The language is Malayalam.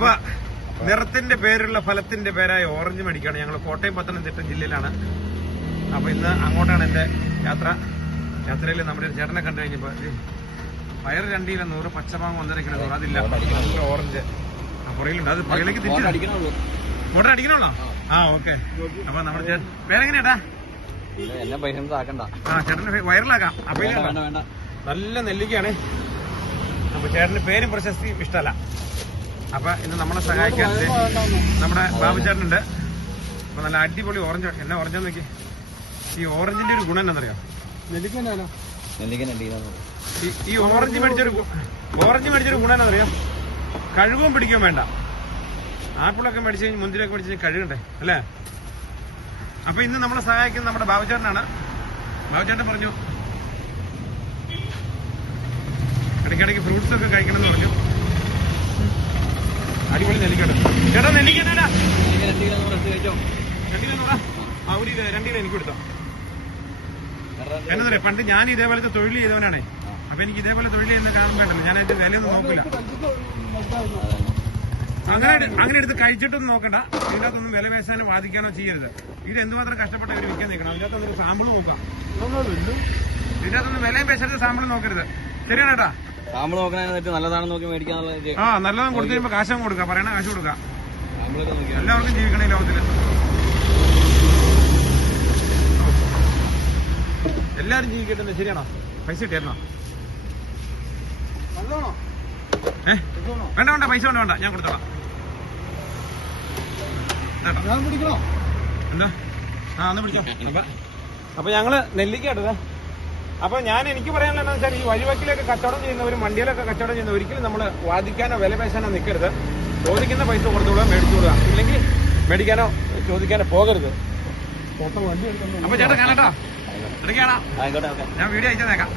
അപ്പൊ നിറത്തിന്റെ പേരുള്ള ഫലത്തിന്റെ പേരായ ഓറഞ്ച് മേടിക്കാണ് ഞങ്ങൾ കോട്ടയം പത്തനംതിട്ട ജില്ലയിലാണ്. അപ്പൊ ഇന്ന് അങ്ങോട്ടാണ് എന്റെ യാത്ര. യാത്രയിൽ നമ്മുടെ ഒരു ചേട്ടനെ കണ്ടു കഴിഞ്ഞപ്പോ പയർ പയർ കിലോ നൂറ് പച്ചമാങ്ങ ഒന്നര കിലോ നൂറ് അതില്ല. ഓറഞ്ച്. അപ്പുറയിലുണ്ട് പുറകിലുണ്ട്. അത് പകലേക്ക് തിരിച്ചു ഫോട്ടോ അടിക്കണോ ആ. ഓക്കെ. അപ്പൊ നമ്മുടെ ചേട്ടൻ പേരെങ്ങനെയാട്ടാ? ആ ചേട്ടന് വൈറലാക്കാം അപ്പൊ നല്ല നെല്ലിക്കാണ് അപ്പൊ ചേട്ടന് പേരും പ്രശസ്തി ഇഷ്ടമല്ല. അപ്പൊ ഇന്ന് നമ്മളെ സഹായിക്കാൻ നമ്മുടെ ബാബുചേട്ടനുണ്ട് അപ്പൊ നല്ല അടിപൊളി ഓറഞ്ച് എന്നാ ഓറഞ്ച് നോക്കി ഈ ഓറഞ്ചിന്റെ ഒരു ഗുണം എന്നറിയാം നെല്ലിക്കനാലോ നെല്ലിക്ക നെല്ലിക്ക ഈ- ഈ ഓറഞ്ച് മേടിച്ചൊരു ഓറഞ്ച് മേടിച്ചൊരു ഗുണം എന്നറിയാം കഴുകും പിടിക്കാൻ വേണ്ട. ആപ്പിളൊക്കെ മേടിച്ച് കഴിഞ്ഞ് മുന്തിരിയൊക്കെ മേടിച്ച് കഴുകണ്ടേ? അല്ലേ? അപ്പൊ ഇന്ന് നമ്മളെ സഹായിക്കുന്നത് നമ്മുടെ ബാബുചേട്ടനാണ് ബാബുചേട്ടൻ പറഞ്ഞു ഇടയ്ക്കിടയ്ക്ക് ഫ്രൂട്ട്സ് ഒക്കെ കഴിക്കണം എന്ന് പറഞ്ഞു. അടിപൊളി നെല്ലിക്കട്ടെ ചേട്ടാ നെല്ലിക്കട്ടാ നെല്ലിക്ക രണ്ട് കിലോ നൂറ് എടുത്ത് കഴിച്ചോ? രണ്ടിലോ നൂറാ ആ ഒരു രണ്ട് കിലോ എനിക്ക് രണ്ട് പണ്ട് ഞാൻ ഇതേപോലത്തെ തൊഴിൽ ചെയ്തവനാണ്. അപ്പൊ എനിക്ക് ഇതേപോലെ തൊഴിൽ ചെയ്യുന്ന കാണുമ്പോണ്ടല്ലോ ഞാൻ അതിന്റെ വിലയൊന്നും നോക്കില്ല. അങ്ങനെ അങ്ങനെ എടുത്ത് കഴിച്ചിട്ടൊന്നും നോക്കണ്ട. ഇതിന്റെ അകത്തൊന്നും വില പേശാനോ വാദിക്കാനോ ചെയ്യരുത്. ഇത് എന്തുമാത്രം കഷ്ടപ്പെട്ട അവർ വിൽക്കാൻ നിൽക്കണം. അതിന്റെ അകത്തൊന്നും സാമ്പിൾ നോക്കാം ഇതിന്റെ അകത്തൊന്നും വിലയും പേശരുത് സാമ്പിൾ നോക്കരുത്. ശരിയാണ് കേട്ടാ സാമ്പിൾ നോക്കണതിന് നല്ലതാണെന്ന് നോക്കി മേടിക്കാന്നുള്ള ആ നല്ലതാണ് കൊടുത്തു കഴിയുമ്പോ കാശം കൊടുക്കുക പറയണ കാശ് കൊടുക്കുക സാമ്പിളൊക്കെ നോക്കി എല്ലാവർക്കും ജീവിക്കണേ ലോകത്തിൽ. എല്ലാരും ജീവിക്കട്ടെ ശരിയാണോ? പൈസ കിട്ടിയായിരുന്നോ? ഏ? വേണ്ട വേണ്ട പൈസ വേണ്ട വേണ്ട. ഞാൻ കൊടുത്തോളാം. ഞാൻ പിടിക്കണോ? എന്താ? ആ ഒന്ന് പിടിച്ചോ. അപ്പൊ ഞങ്ങൾ നെല്ലിക്ക കേട്ടത് അപ്പൊ ഞാൻ എനിക്ക് പറയാനുള്ള എന്താ വെച്ചാൽ ഈ വഴിവക്കിലൊക്കെ കച്ചവടം ചെയ്യുന്നവരും വണ്ടിയിലൊക്കെ കച്ചവടം ചെയ്യുന്ന ഒരിക്കലും നമ്മൾ വാദിക്കാനോ വില പേശാനോ നിൽക്കരുത് ചോദിക്കുന്ന പൈസ കൊടുത്തുവിടുക മേടിച്ചു കൊടുക്കാം ഇല്ലെങ്കിൽ മേടിക്കാനോ ചോദിക്കാനോ പോകരുത്. അപ്പൊ ചേട്ടാ കാണട്ടോ ഇടയ്ക്ക് ആയിക്കോട്ടെ ഞാൻ വീഡിയോ അയച്ചേക്കാം